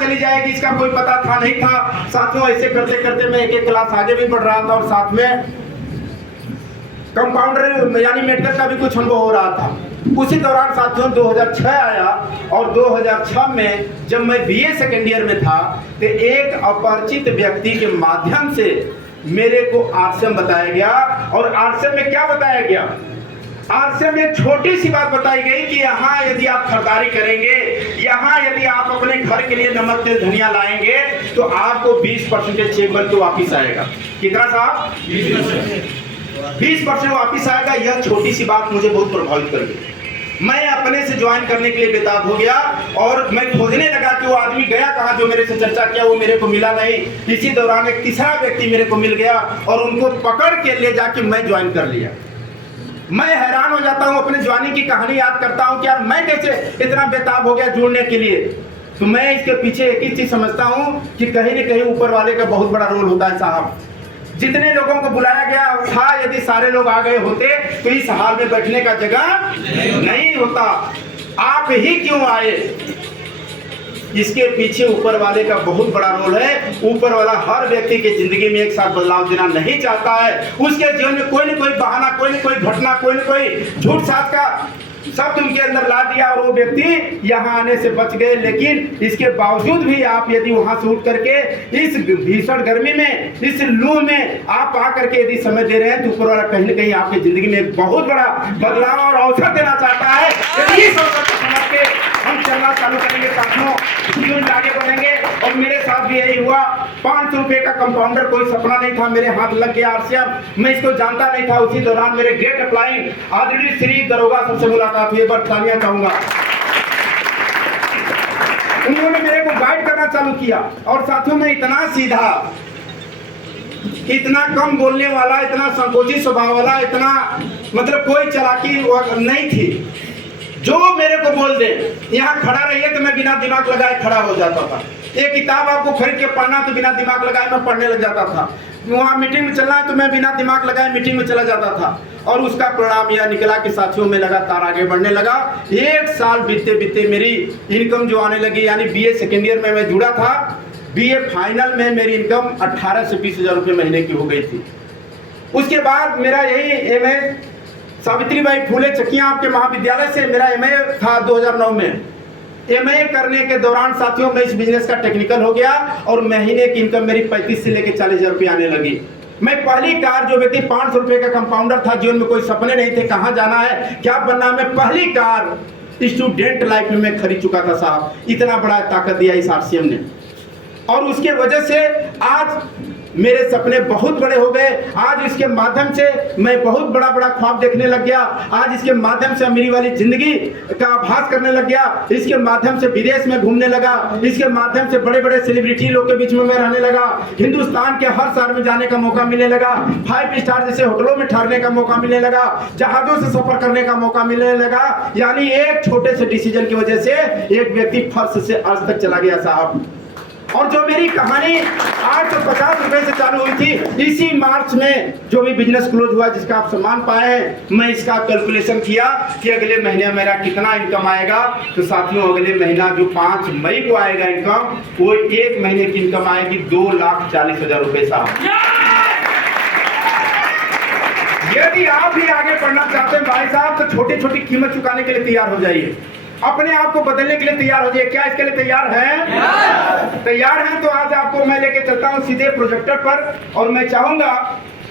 चली जाएगी इसका कोई पता था नहीं था। साथियों ऐसे करते करते मैं एक क्लास आगे भी बढ़ रहा था और साथ में कंपाउंडर यानी मेडिकल का भी कुछ अनुभव हो रहा था। उसी दौरान साथियों 2006 आया और 2006 में जब मैं बीए सेकेंड ईयर में था तो एक अपरिचित व्यक्ति के माध्यम से मेरे को आरसीएम बताया गया। और आरसीएम में क्या बताया गया? आरसीएम में छोटी सी बात बताई गई कि यहाँ यदि आप खरीदारी करेंगे, यहाँ यदि आप अपने घर के लिए नमक तेल धनिया लाएंगे तो आपको 20% चेक बन के वापिस आएगा। कितना साहब? 20% वापिस आएगा। यह छोटी सी बात मुझे बहुत प्रभावित कर गई। मैं अपने से ज्वाइन करने के लिए बेताब हो गया और मैं खोजने लगा कि वो आदमी गया कहाँ जो मेरे से चर्चा किया, वो मेरे को मिला नहीं। इसी दौरान एक तीसरा व्यक्ति मेरे को मिल गया और उनको पकड़ के ले जाके मैं ज्वाइन कर लिया। मैं हैरान हो जाता हूँ, अपने ज्वाइनिंग की कहानी याद करता हूँ कि यार मैं कैसे इतना बेताब हो गया जुड़ने के लिए। तो मैं इसके पीछे एक ही चीज समझता हूँ कि कहीं न कहीं ऊपर वाले का बहुत बड़ा रोल होता है साहब। जितने लोगों को बुलाया गया था, यदि सारे लोग आ गए होते तो इस हाल में बैठने का जगह नहीं होता। आप ही क्यों आए? इसके पीछे ऊपर वाले का बहुत बड़ा रोल है। ऊपर वाला हर व्यक्ति की जिंदगी में एक साथ बदलाव देना नहीं चाहता है। उसके जीवन में कोई न कोई बहाना, कोई न कोई घटना, कोई न कोई झूठ साथ का शब्द उनके अंदर ला दिया और वो व्यक्ति यहाँ आने से बच गए। लेकिन इसके बावजूद भी आप यदि वहां से उठ करके इस भीषण गर्मी में, इस लू में आप आ करके यदि समय दे रहे हैं तो ऊपर वाला कहीं न कहीं आपकी जिंदगी में एक बहुत बड़ा बदलाव और अवसर देना चाहता है। यदि इस अवसर को समझ के हम चलना चालू करेंगे साथियों, जीवन में आगे बढ़ेंगे। और मेरे साथ भी यही हुआ। 500 रुपए का कंपाउंडर कोई सपना नहीं था, मेरे हाथ लग गया आरसीएम। मैं इसको जानता नहीं था। उसी दौरान मेरे ग्रेट अप्लाइंग आदरणीय श्री दरोगा सबसे मुलाकात हुई। तालियां चाहूंगा। उन्होंने मेरे को गाइड करना चालू किया और साथियों में इतना सीधा, इतना कम बोलने वाला, इतना संकोची स्वभाव वाला, इतना मतलब कोई चालाकी नहीं थी। जो मेरे को बोल दे यहाँ खड़ा रहिए तो मैं बिना दिमाग लगाए खड़ा हो जाता था। एक किताब आपको खरीद के पढ़ना तो बिना दिमाग लगाए मैं पढ़ने लग जाता था। वहाँ मीटिंग में चलना है तो मैं बिना दिमाग लगाए मीटिंग में चला जाता था। और उसका परिणाम यह निकला कि साथियों में लगातार आगे बढ़ने लगा। 1 साल बीतते बीतते मेरी इनकम जो आने लगी, यानी बीए सेकेंड ईयर में मैं जुड़ा था, बीए फाइनल में मेरी इनकम 18 से 20 हजार रुपये महीने की हो गई थी। उसके बाद मेरा यही एमए सावित्रीबाई फूले चकिया आपके महाविद्यालय से मेरा एमए था 2009 में। एमए करने के दौरान साथियों में इस बिजनेस का टेक्निकल हो गया और महीने की इनकम मेरी 35 से लेकर 40 हजार रुपये आने लगी। मैं पहली कार, जो व्यक्ति 500 रुपए का कंपाउंडर था, जीवन में कोई सपने नहीं थे, कहाँ जाना है, क्या बनना, मैं पहली कार स्टूडेंट लाइफ में मैं खरीद चुका था साहब। इतना बड़ा ताकत दिया इस आरसीएम ने। और उसके वजह से आज मेरे सपने बहुत बड़े हो गए। आज इसके माध्यम से मैं बहुत बड़ा बड़ा ख्वाब देखने लग गया। आज इसके माध्यम से अमीरी वाली जिंदगी का आभास करने लग गया। इसके माध्यम से विदेश में घूमने लगा। इसके माध्यम से बड़े बड़े सेलिब्रिटी लोग के बीच में मैं रहने लगा। हिंदुस्तान के हर शहर में जाने का मौका मिलने लगा। 5 स्टार जैसे होटलों में ठहरने का मौका मिलने लगा। जहाजों से सफर करने का मौका मिलने लगा। यानी एक छोटे से डिसीजन की वजह से एक व्यक्ति फर्श से अर्श तक चला गया साहब। और जो मेरी कहानी 850 रुपए से चालू हुई थी, इसी मार्च में जो भी बिजनेस क्लोज हुआ जिसका आप सम्मान पाए हैं, मैं इसका कैलकुलेशन किया कि अगले महीने मेरा कितना इनकम आएगा। तो साथियों अगले महीना जो 5 मई को आएगा इनकम, वो 1 महीने की इनकम आएगी 2,40,000 रुपए साहब। यदि आप भी आगे बढ़ना चाहते हैं भाई साहब तो छोटी छोटी कीमत चुकाने के लिए तैयार हो जाइए। अपने आप को बदलने के लिए तैयार हो जाइए। क्या इसके लिए तैयार हैं? तैयार हैं तो आज आपको मैं लेके चलता हूं सीधे प्रोजेक्टर पर और मैं चाहूंगा